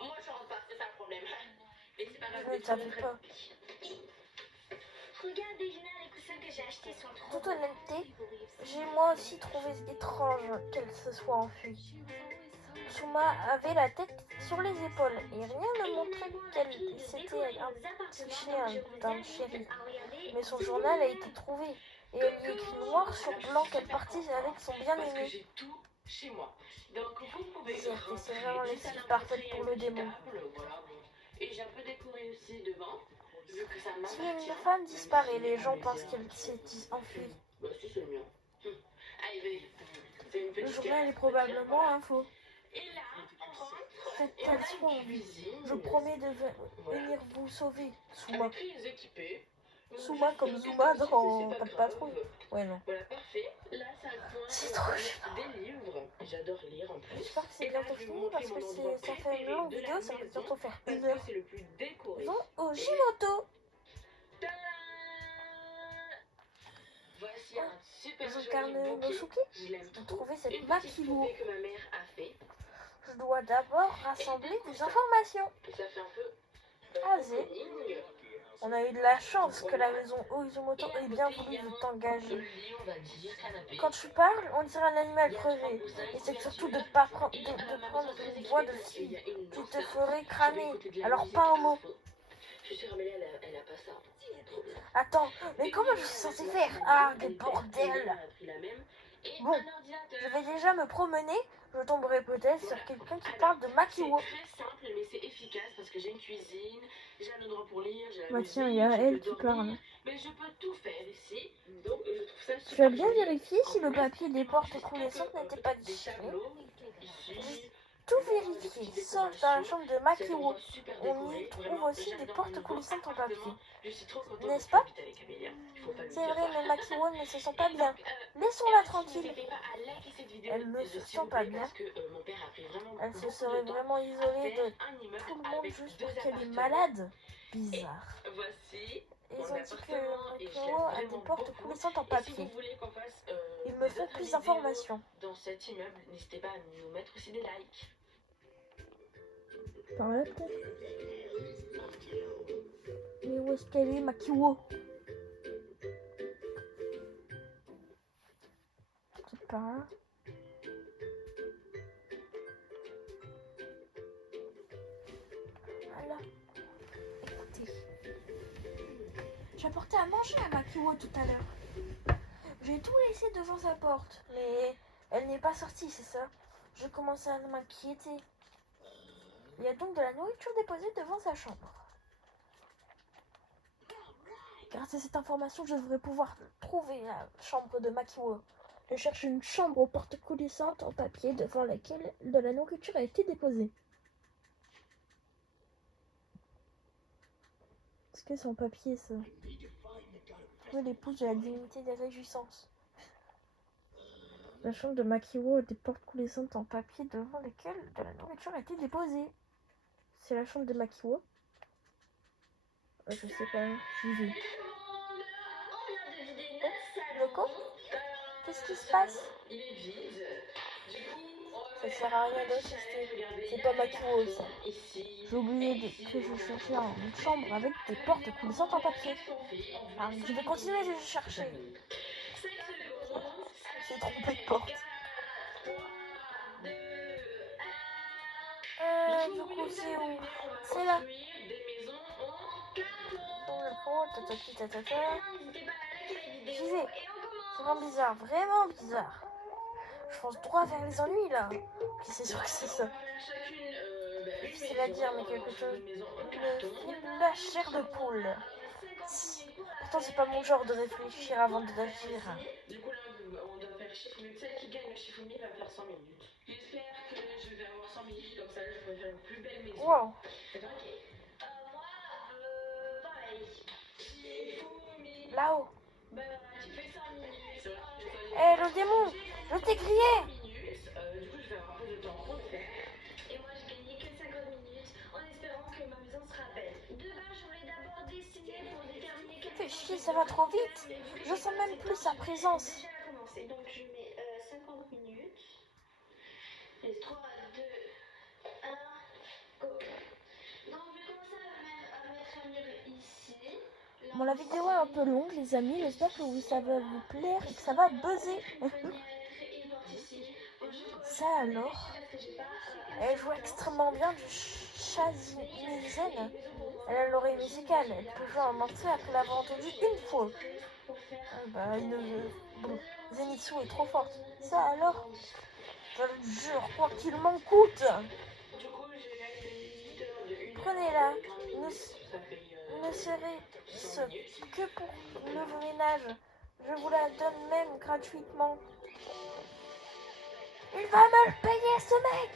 Moi, je rentre pas, c'est ça le problème. Mais c'est pas grave, Je ne savais pas. Regarde déjà les coussins que j'ai achetés sont trop Toute honnêteté, j'ai moi aussi trouvé étrange qu'elle se soit enfuie. Suma avait la tête sur les épaules et rien ne montrait qu'elle s'était intichée d'un chéri. Mais son journal a été trouvé et elle y écrit noir sur blanc qu'elle partit avec son parce que bien-aimé. j'ai tout chez moi. Donc vous pouvez Certes, et c'est rentrer vraiment juste à l'excuse l'entrée, parfaite pour le une petite démon. table, voilà, bon. Et j'ai un peu décoré aussi devant, vu que ça Si m'appartient. une femme disparaît, les gens pensent qu'elle s'est enfuie. Bah si, c'est le mien. Allez, venez. C'est une Le petite journal est carte, probablement voilà. un faux. Et là, on rentre. Faites Et on a attention, une cuisine. je promets de venir vous sauver, Suma. Avec les équipés. Suma comme Zuma dans Pas de patrouille. Ouais, non. Voilà, parfait. Là, ça coin. C'est trop des livres. J'adore lire en plus. J'espère que c'est Et là, bientôt je vais vous fini montrer parce que mon endroit ça fait une préféré longue de la vidéo, ça va maison, bientôt faire parce 1 que heure. c'est le plus décoré. Maison Ojimoto. Tadam! Voici un super Je joli incarne bouquet. Nosuke. Je l'aime J'ai trop. trouvé cette Une petite Makilo. poupée que ma mère a fait. Je dois d'abord rassembler des informations. Ça fait un peu écrasé. On a eu de la chance que la maison Oizumoto ait bien voulu t'engager. Quand tu parles, on dirait un animal crevé. Et c'est surtout de prendre une voix de fille qui te ferait cramer. Alors pas un mot. Je suis sûre, Amélie, elle a pas ça. Attends, mais comment je suis censée faire? Ah, des bordels! Bon, je vais déjà me promener. Je tomberai peut-être sur quelqu'un qui parle de Makiwo. C'est très simple, mais c'est efficace parce que j'ai une cuisine, j'ai un endroit pour lire, j'ai la Bah musique, tiens, il y a je elle peux qui dormir, parle. mais je peux tout faire ici, donc je trouve ça super. Tu as bien joli. vérifié si En le plus, papier des portes juste coulissantes quelques, n'était pas des déchiré? tableaux ici, Tout vérifié, sauf dans la chambre de cet Makiwo. endroit super On décoré, y trouve vraiment, aussi des j'adore portes mon nouveau coulissantes en papier. appartement. Je suis trop contente N'est-ce de pas? habiter avec Amélia. Il faut pas lui C'est dire vrai, ça. mais Makiwo ne se sent pas Et bien. donc, Laissons-la si vous tranquille. n'hésitez pas à liker cette vidéo, Elle ne se s'il sent vous pas plaît, bien. parce que mon père a pris vraiment Elle se beaucoup serait de temps vraiment à isolée faire de un immeuble tout le monde avec juste deux parce qu'elle est appartements. malade. Bizarre. Voici Ils mon ont dit que appartement et je Makiwo l'aime a des vraiment portes beaucoup. coulissantes en Et si vous papier. voulez qu'on fasse Il me faut d'autres plus vidéos d'informations. dans cet immeuble, n'hésitez pas à nous mettre aussi des likes. Par là peut-être. Mais où est-ce qu'elle est, Makiwo? C'est par là. Voilà. Écoutez. J'ai apporté à manger à Makiwo tout à l'heure. J'ai tout laissé devant sa porte, mais elle n'est pas sortie, c'est ça? Je commençais à m'inquiéter. Il y a donc de la nourriture déposée devant sa chambre. Grâce à cette information, je devrais pouvoir trouver la chambre de Makiwo. Je cherche une chambre aux portes coulissantes en papier devant laquelle de la nourriture a été déposée. Est-ce que c'est en papier ça? Trouver l'épouse de la dignité des réjouissances. La chambre de Makiwo a des portes coulissantes en papier devant lesquelles de la nourriture a été déposée. C'est la chambre de Makiwo? Je sais pas, j'y vais. Loco? Qu'est-ce qui se passe? Il est vide. Du coup, Ça sert à rien d'insister. C'est pas Makiwo ça. ici. J'ai oublié que je cherchais une chambre avec des portes coulissantes en papier. Alors, je vais continuer de chercher. J'ai trompé de porte. Du coup, c'est où? C'est là. Dans le fond, tatati tatata. J'y vais. C'est vraiment bizarre, vraiment bizarre. Je fonce droit vers les ennuis là. Ok, c'est sûr que c'est ça. Difficile à dire, mais quelque chose. Une la chair de poule. Pourtant, c'est pas mon genre de réfléchir avant d'agir. Du coup, là, on doit faire Shifumi. Celle qui gagne le Shifumi va faire 100 minutes. J'espère que je vais avoir 100 minutes, comme ça je pourrai faire une plus belle maison. Wow. Moi, pareil. Shifumi. Là-haut. Bah, tu fais 100 minutes. Hé, le démon, je t'ai grillé. Du coup, je vais avoir un peu de temps pour le faire. Et moi, j'ai gagné que 50 minutes en espérant que ma maison se rappelle. De base, je voulais d'abord dessiner pour déterminer quel Fais chier, ça va trop vite. Je sens même plus sa présence. Déjà à commencer. Donc, je mets 50 minutes. Et 3, 2, 1, go. Donc, je vais commencer à mettre un mur ici. Là, Bon, la vidéo est un peu longue, les amis. J'espère que ça va vous plaire et que ça va buzzer. une porte ici. Ça alors. Elle joue extrêmement bien du Shazimizen. Elle a l'oreille musicale. Elle peut jouer un morceau après l'avoir entendu une fois. Bah, bon, Zenitsu est trop forte. Ça alors. Je le jure, quoi qu'il m'en coûte. Du coup, j'ai gagné une visite de Prenez-la. Ça fait Ne serait-ce que pour le ménage. Je vous la donne même gratuitement. Il va me le payer, ce mec.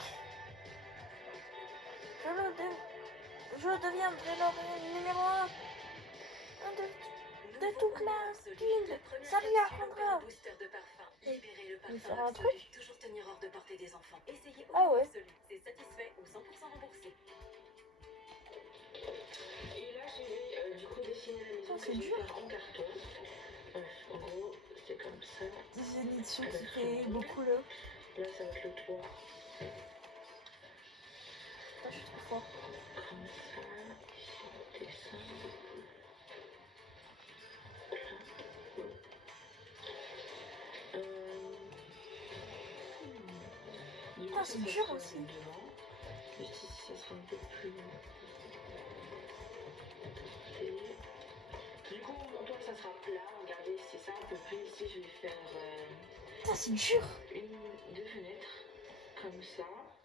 Je deviendrai le numéro 1 de toute la guilde. Ça lui apprendra. Il fera un truc. Toujours tenir hors de portée des enfants. Essayez Ah ouais. C'est satisfait ou 100% remboursé. Et là, je vais du coup dessiner la maison C'est que je vais dur. faire en carton. En gros, c'est comme ça. Zenitsu qui fait beaucoup là. Là, ça va être le toit. Putain, je suis trop fort. Comme ça. Putain, c'est dur aussi. Juste ici, ça sera un peu plus long. Et du coup, mon toit, ça sera plat. Regardez, c'est ça à peu près. Ici, je vais faire Putain, c'est dur. deux fenêtres, comme ça.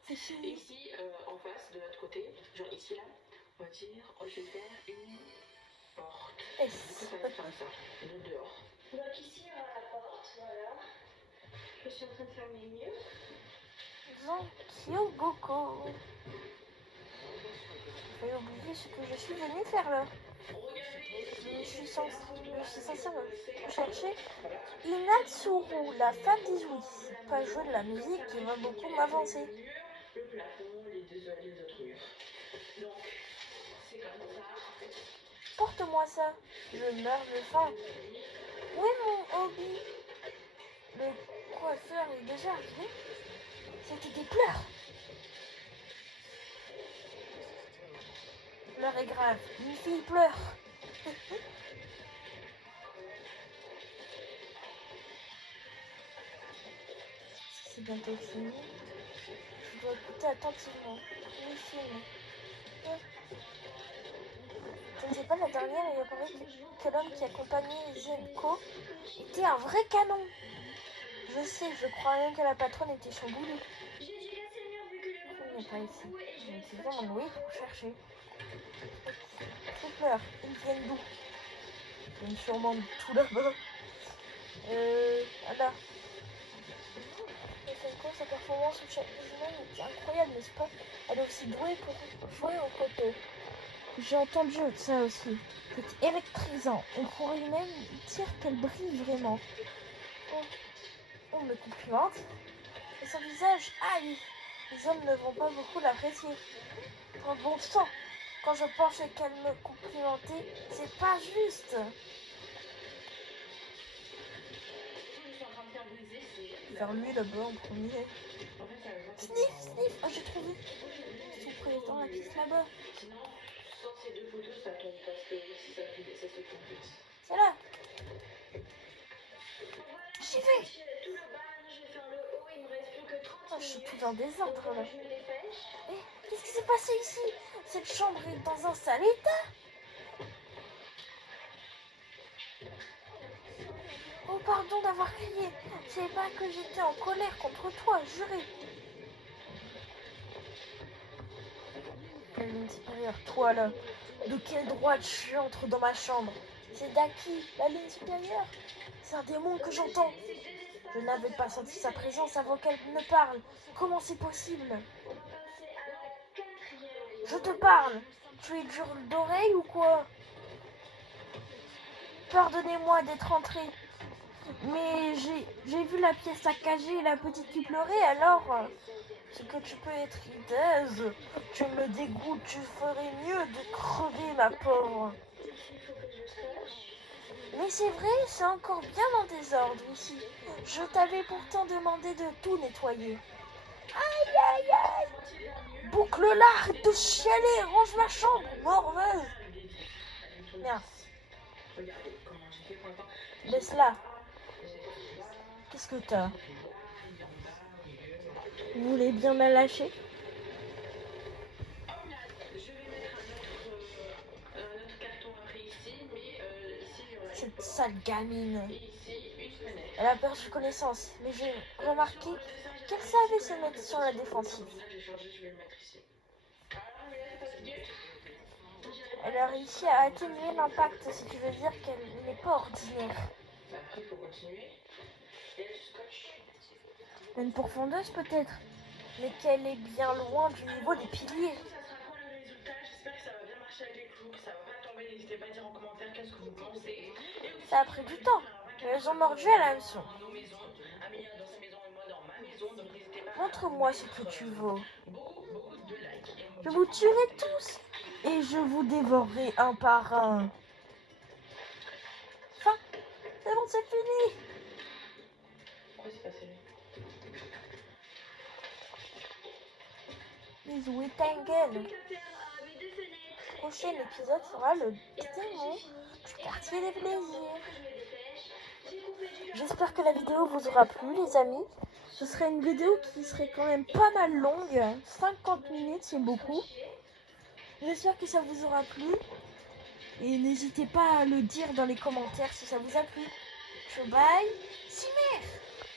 C'est Et fini. ici, en face, de l'autre côté, genre ici, là, on va dire, je vais faire une porte. Du coup, ça va être comme ça, de dehors. Donc ici, il y aura la porte, voilà. Je suis en train de faire mes murs. Zankyogoko. J'ai oublié ce que je suis venue faire là. Je suis censée chercher Inatsuru, la femme d'Izui. Pas jouer de la musique qui va beaucoup m'avancer. Le plafond, les autres murs. Donc, c'est comme ça. Porte-moi ça. Je meurs de faim. Où est mon hobby? Le coiffeur est déjà arrivé. C'était des pleurs. L'heure est grave. Une fille pleure. C'est bientôt fini. Je dois écouter attentivement. Les films. Je ne sais pas, la dernière, il apparaît que l'homme qui accompagnait Zenko était un vrai canon. Je sais, je crois même que la patronne était son boulot. J'ai dû casser le mur vu que le Il n'est pas ici. beaucoup et je J'ai vais utilisé mon Louis pour chercher. Très peur. Ils viennent d'où? Ils viennent sûrement de tout là-bas. Là. Zenko, sa performance au chat humaine est incroyable, n'est-ce pas? Elle est aussi douée pour jouer au coteau. J'ai entendu ça aussi. C'est électrisant. On pourrait même dire qu'elle brille vraiment. On me complimente. Et son visage, aïe! Les hommes ne vont pas beaucoup l'apprécier. Oh bon sang! Quand je pensais qu'elle me complimentait, c'est pas juste! Vers lui là-bas en premier. Sniff, sniff! Ah, j'ai trouvé! Son président, la piste là-bas. Sinon, sans ces deux photos, ça tombe parce que si ça se tombe vite. C'est là! J'y vais! tout le bas, je vais faire le haut, il me reste plus que 30 Oh, je suis minutes. tout dans des ordres là. Je me dépêche. Eh, qu'est-ce qui s'est passé ici? Cette chambre est dans un sale état! Oh, pardon d'avoir crié. C'est pas que j'étais en colère contre toi, juré. Quelle ligne supérieure, toi là. De quel droit tu entres dans ma chambre? C'est Daki, la ligne supérieure. C'est un démon que j'entends. Je n'avais pas senti sa présence avant qu'elle ne parle. Comment c'est possible? On va passer à la 4e. Je te parle. Tu es dur d'oreille ou quoi? Pardonnez-moi d'être entré. Mais j'ai vu la pièce saccagée et la petite qui pleurait, alors c'est que tu peux être hideuse. Tu me dégoûtes, tu ferais mieux de crever, ma pauvre. Mais c'est vrai, c'est encore bien en désordre ici. Je t'avais pourtant demandé de tout nettoyer. Aïe, aïe, aïe. Boucle-la, arrête de chialer, range ma chambre, morveuse. Merde. Laisse-la. Qu'est-ce que t'as? Vous voulez bien la lâcher? Je vais mettre un autre carton après ici, mais ici il y aura Cette sale gamine. et ici une fenêtre. Elle a perdu connaissance, mais j'ai remarqué qu'elle savait se mettre sur la défensive. Ça, j'ai changé, je vais le mettre ici. Alors, mais là, parce que Elle a réussi à atténuer l'impact, ce qui veut dire qu'elle n'est pas ordinaire. après, il faut continuer. Et là, du scotch. Une pourfendeuse peut-être, mais qu'elle est bien loin du niveau des piliers. Ça sera quoi le résultat? J'espère que ça va bien marcher avec les clous, que ça va pas tomber. N'hésitez pas à dire en commentaire qu'est-ce que vous pensez. Et aussi, Ça a pris du temps, mais elles ont mordu à la leçon. dans nos maisons, Amélia dans sa maison et moi dans ma maison, donc n'hésitez pas. Montre-moi ce que tu vaux. Beaucoup de likes. Je vous tuerai tous et je vous dévorerai un par un. Enfin, c'est bon, c'est fini. Pourquoi c'est passé là? Bisous et Tengen. Le prochain épisode sera le démon du quartier des plaisirs. J'espère j'espère que la vidéo vous aura plu, les amis. Ce serait une vidéo qui serait quand même pas mal longue. 50 minutes, c'est beaucoup. J'espère que ça vous aura plu. Et n'hésitez pas à le dire dans les commentaires si ça vous a plu. Ciao, bye. Cimer!